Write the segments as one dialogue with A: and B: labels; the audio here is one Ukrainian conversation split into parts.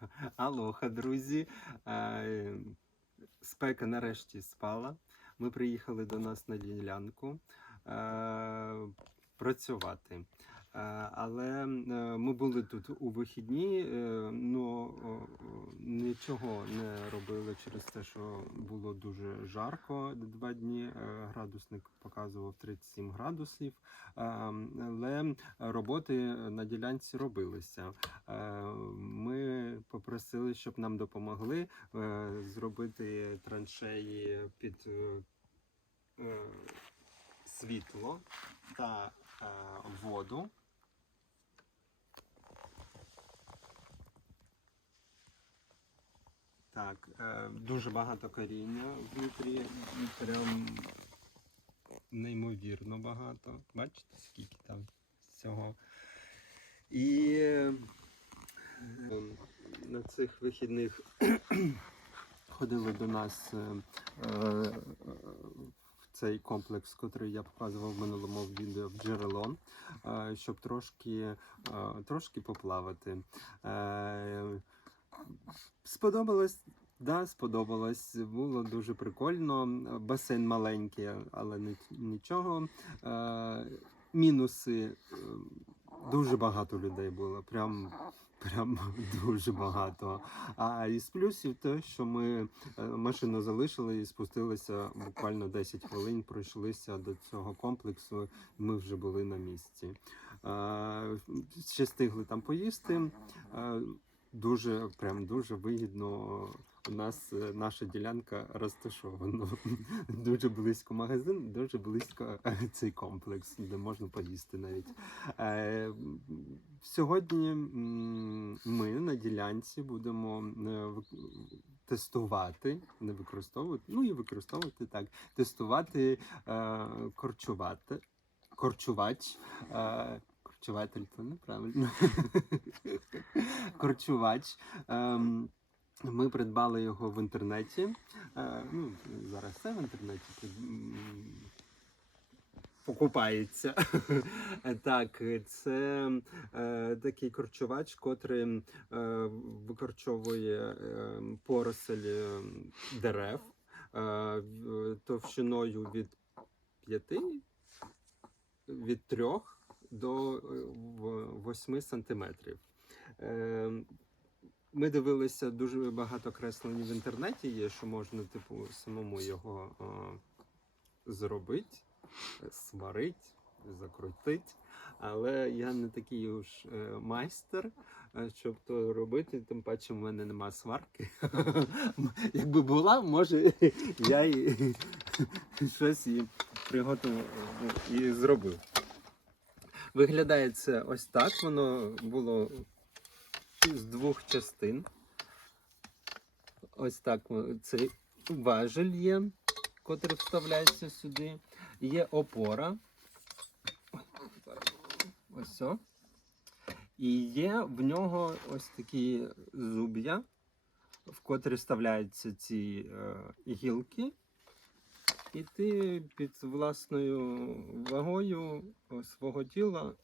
A: Алоха, друзі. Е, Спека нарешті спала. Ми приїхали до нас на ділянку е, працювати. Е, Але е, ми були тут у вихідні, е, ну о, нічого не робили через те, що було дуже жарко два дні. Е, Градусник показував 37 градусів. Але роботи на ділянці робилися. Ми попросили, щоб нам допомогли зробити траншеї під світло та воду. Так, е, дуже багато коріння внутрі, прям неймовірно багато. Бачите, скільки там всього. І е, на цих вихідних ходили до нас е, в цей комплекс, який я показував в минулому відео в джерело, щоб трошки, трошки поплавати. Сподобалось. Да, сподобалось. Було дуже прикольно. Басейн маленький, але нічого. Е, мінуси. е, Дуже багато людей було. Прям, прям дуже багато. А із плюсів те, що ми е, машину залишили і спустилися буквально 10 хвилин, пройшлися до цього комплексу. Ми вже були на місці. Е, Ще встигли там поїсти. Е, Дуже, прям дуже вигідно. У нас е, наша ділянка розташована дуже близько магазин, дуже близько е, цей комплекс, де можна поїсти навіть. Е, Сьогодні ми на ділянці будемо тестувати, не використовувати, ну і використовувати так, тестувати корчувати, корчувач. Корчуватель це неправильно. Корчувач. Ем, Ми придбали його в інтернеті. Е, Ну, зараз все в інтернеті покупається. Так, це е, такий корчувач, котрий е, викорчовує е, поросель е, дерев е, товщиною від 5 від 3 до 8 сантиметрів. Е, Ми дивилися дуже багато креслень в інтернеті є, що можна, типу, самому його зробити, сварити, закрутити. Але я не такий уж е, майстер, е, щоб то робити, тим паче в мене нема сварки. Якби була, може я і щось і приготував і зробив. Виглядає це ось так. Воно було з двох частин. Ось так цей важель є, котрий вставляється сюди. Є опора. Ось. І є в нього ось такі зуб'я, в котрі вставляються ці е, гілки. І ти під власною вагою свого тіла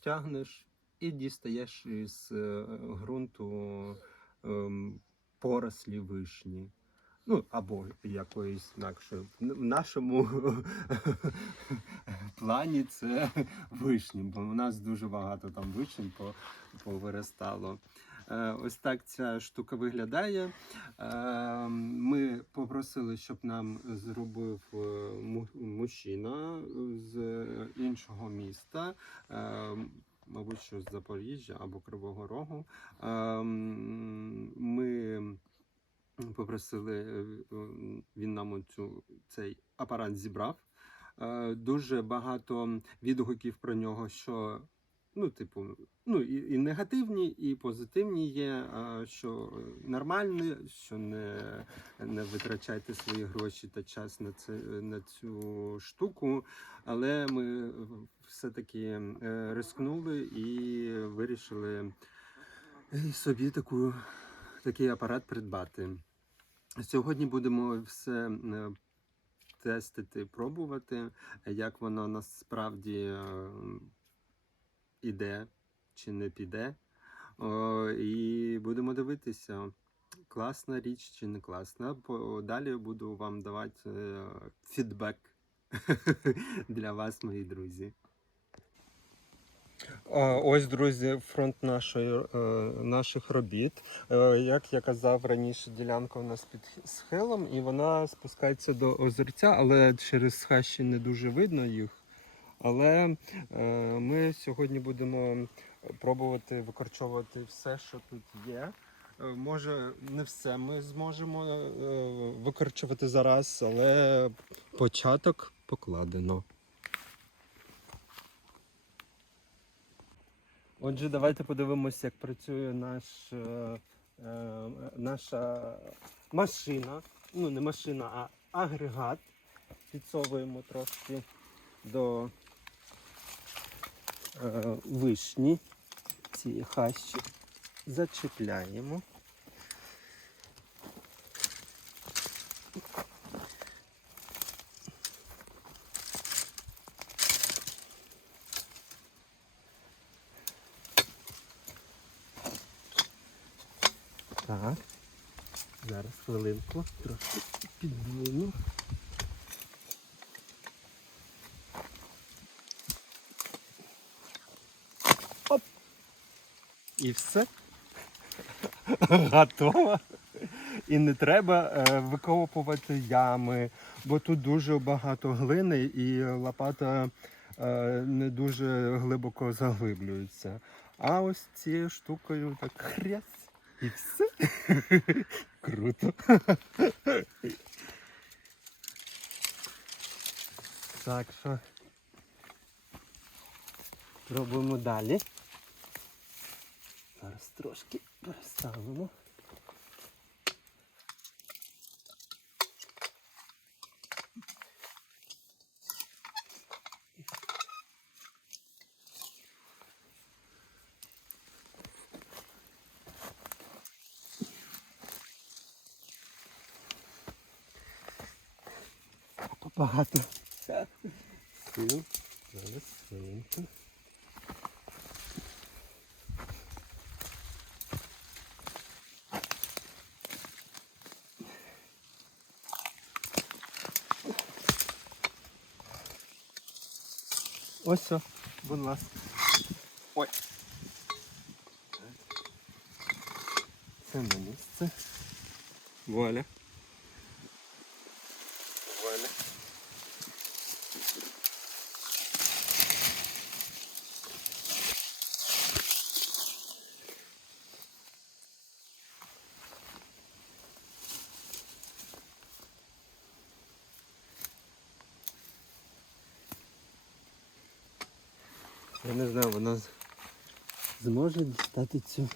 A: тягнеш і дістаєш із е, ґрунту ем, порослі вишні. Ну, або якоїсь інакшої. В нашому плані це вишні, бо у нас дуже багато там вишень по- повиростало. Е, Ось так ця штука виглядає. Е, Ми попросили, щоб нам зробив е, мужчина з іншого міста, мабуть, що з Запоріжжя або Кривого Рогу. Ми попросили, він нам оцю, цей апарат зібрав. Дуже багато відгуків про нього, що ну, типу, ну і, і негативні, і позитивні є, що нормальні, що не, не витрачайте свої гроші та час на це на цю штуку. Але ми все-таки е, рискнули і вирішили собі таку, такий апарат придбати. Сьогодні будемо все е, тестити, пробувати, як воно насправді е, іде чи не піде. О, і будемо подивитися, класна річ чи не класна. Далі буду вам давати е, фідбек для вас, мої друзі. Ось, друзі, фронт нашої, е, наших робіт. Е, Як я казав раніше, ділянка у нас під схилом, і вона спускається до озерця, але через хащі не дуже видно їх. Але е, ми сьогодні будемо пробувати викорчовувати все, що тут є. Е, Може, не все ми зможемо е, викорчувати зараз, але початок покладено. Отже, давайте подивимося, як працює наш, е, наша машина. Ну, не машина, а агрегат. Підсовуємо трошки до вишні цієї хащі. Зачіпляємо. Так. Зараз хвилинку, трошки підвину. І все. Готово. І не треба е, викопувати ями, бо тут дуже багато глини і лопата е, не дуже глибоко заглиблюється. А ось цією штукою так хрясь і все. Круто. Так що пробуємо далі. Зараз трошки переставимо. Багато сил. Зараз хвилинку. Ось все, будь ласка. Ой. Це на місце. Вуаля. Я не знаю, вона зможе дістати цю.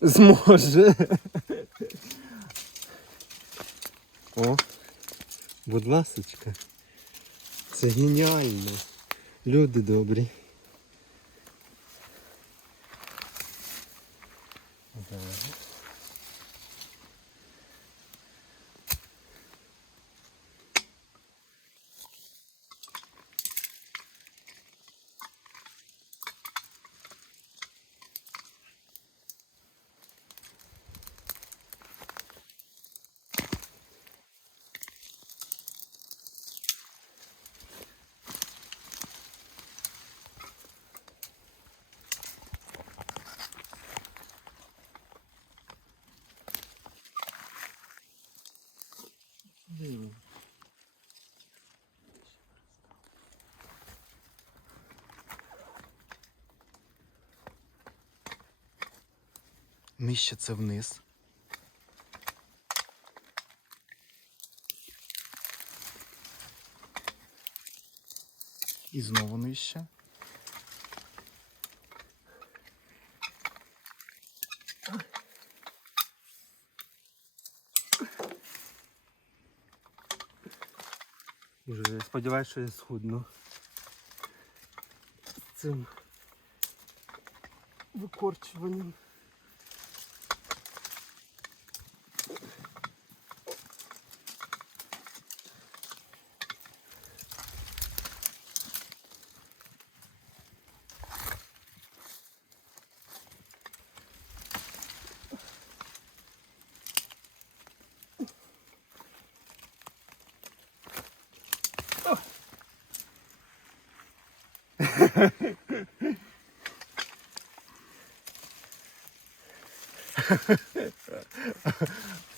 A: Зможе. О, будь ласочка. Це геніально. Люди добрі. Зараз.
B: Нижче це вниз. І знову нижче.
A: Уже я сподіваюся, що я схудну. З цим викорчуванням.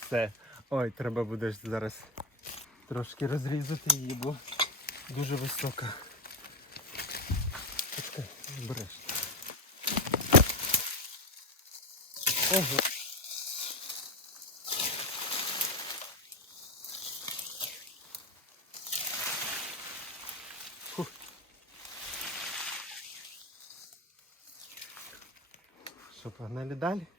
A: Все. Ой, треба буде зараз трошки розрізати її, бо дуже висока. Береш. Ого. dale.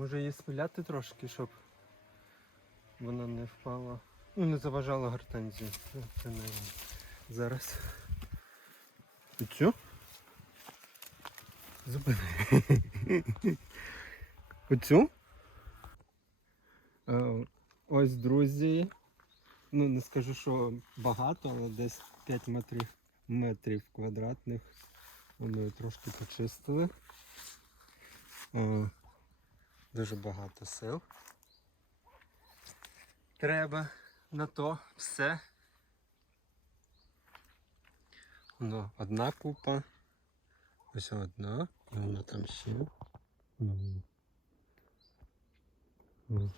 A: Може її спиляти трошки, щоб вона не впала. Ну, не заважала гортензію. Зараз. І цю? Зупини. Оцю? Е, Ось, друзі. Ну, не скажу, що багато, але десь 5 метрів, метрів квадратних. Вони трошки почистили. Дуже багато сил. Треба на то все. Ну, одна купа. Ось одна. І вона там ще. Ну. Ну.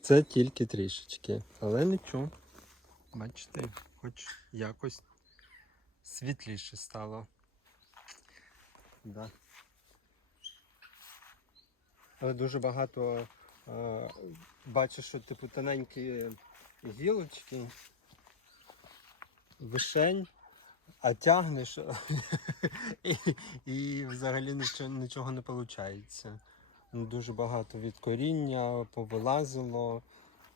A: Це тільки трішечки, але нічого. Бачите, хоч якось світліше стало. Да. Але дуже багато е, бачу, що типу тоненькі гілочки, вишень, а тягнеш і, взагалі нічого, не виходить. Дуже багато від коріння повилазило,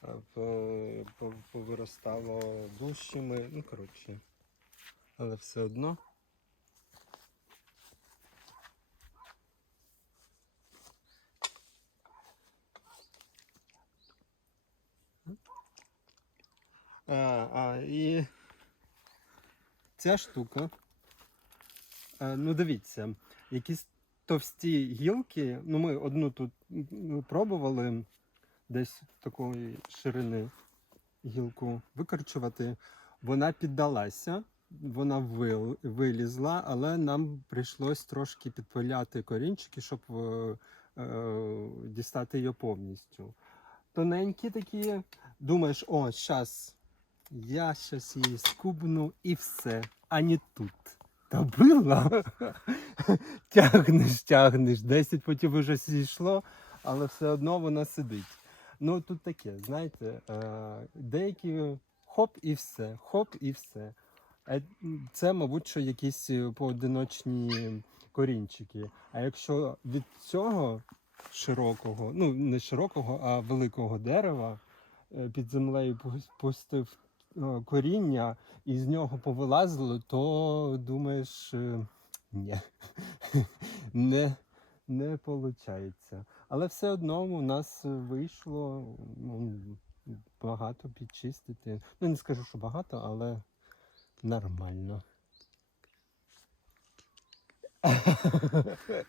A: е, по- по- повиростало дужчими. Ну, коротше. Але все одно. А, а, і ця штука. А, ну, дивіться, якісь товсті гілки. Ну, ми одну тут пробували десь такої ширини гілку викорчувати. Вона піддалася, вона вил- вилізла, але нам прийшлось трошки підпиляти корінчики, щоб е, е, дістати її повністю. Тоненькі такі, думаєш, о, щас, я щас її скубну і все, а не тут. Та було. тягнеш, тягнеш, 10 потім вже зійшло, але все одно воно сидить. Ну тут таке, знаєте, е, деякі хоп і все, хоп і все. Е, Це, мабуть, що якісь поодиночні корінчики. А якщо від цього широкого, ну не широкого, а великого дерева е, під землею пус- пустив коріння і з нього повилазило, то думаєш, е, ні, не, не виходить. Але все одно у нас вийшло ну, багато підчистити. Ну, не скажу, що багато, але нормально.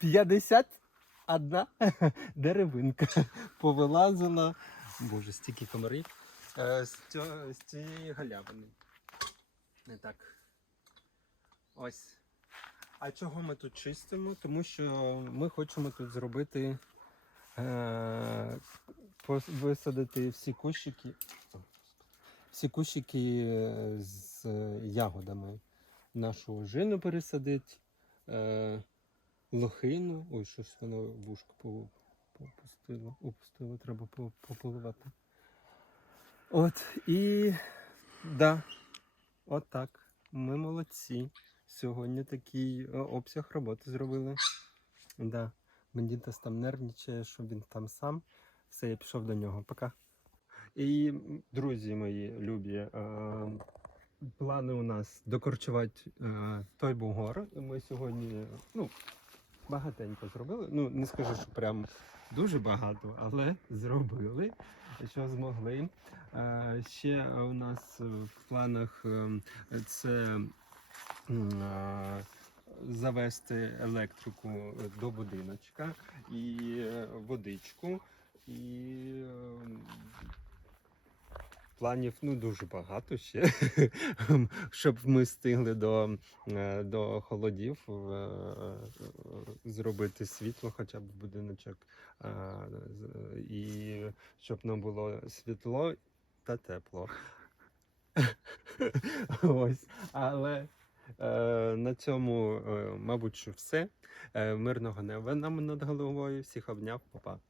A: П'ятдесят одна деревинка повилазила. Боже, стільки комарів. Е, з, цього, з цієї галявини. Не так. Ось. А чого ми тут чистимо? Тому що ми хочемо тут зробити, е, висадити всі кущики, всі кущики е, з ягодами. Нашу ожину пересадити, лохину. Ой, щось воно вушко попустило. Опустило, треба по- пополивати. От і да, от так. Ми молодці. Сьогодні такий е, обсяг роботи зробили. Да. Бандітас там нервничає, що він там сам. Все, я пішов до нього. Пока. І, друзі мої любі, е, плани у нас докорчувати е, той бугор. Ми сьогодні ну, багатенько зробили. Ну, не скажу, що прям дуже багато, але зробили, що змогли. Е, ще у нас в планах е, це е, завести електрику до будиночка і водичку. І планів ну дуже багато ще, щоб ми встигли до, е, до холодів е, е, зробити світло, хоча б будиночок, і щоб нам було світло та тепло. Ось. Але на цьому, мабуть, що все. Мирного неба нам над головою. Всіх обняв, папа.